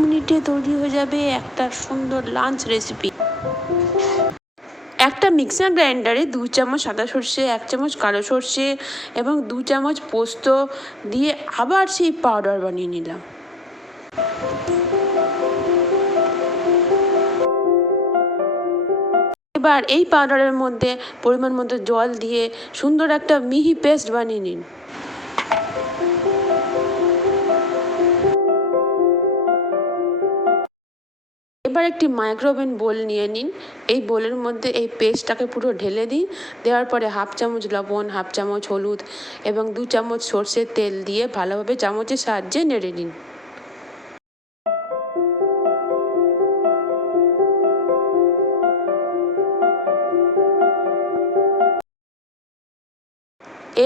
মিনিটে তৈরি হয়ে যাবে একটা সুন্দর লাঞ্চ রেসিপি। একটা মিক্সার গ্রাইন্ডারে 2 চামচ সাদা সর্ষে, 1 চামচ কালো সর্ষে এবং 2 চামচ পোস্ত দিয়ে আবার সেই পাউডার বানিয়ে নিলাম। এবার এই পাউডারের মধ্যে পরিমাণ মতো জল দিয়ে সুন্দর একটা মিহি পেস্ট বানিয়ে নিন। এবার একটি মাইক্রোওভেন বোল নিয়ে নিন। এই বোলের মধ্যে এই পেস্টটাকে পুরো ঢেলে দিন। দেওয়ার পরে 1/2 চামচ লবণ, 1/2 চামচ হলুদ এবং 2 চামচ সর্ষের তেল দিয়ে ভালোভাবে চামচের সাহায্যে নেড়ে নিন।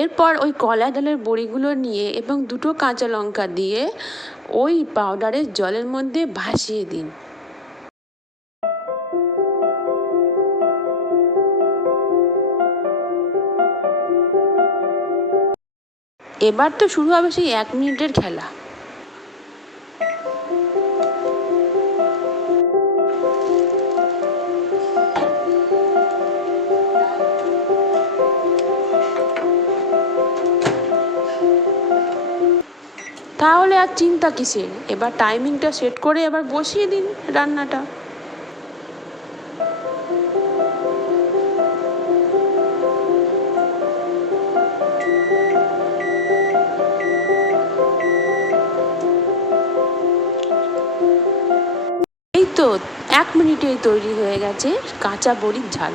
এরপর ওই কলা ডালের বড়িগুলো নিয়ে এবং 2টো কাঁচা লঙ্কা দিয়ে ওই পাউডারের জলের মধ্যে ভাসিয়ে দিন। এবার তো শুরু হবে সেই 1 মিনিটের খেলা। তাহলে আর চিন্তা কিসের, এবার টাইমিংটা সেট করে এবার বসিয়ে দিন রান্নাটা। এই তো 1 মিনিটেই তৈরি হয়ে গেছে কাঁচা বড়ির ঝাল।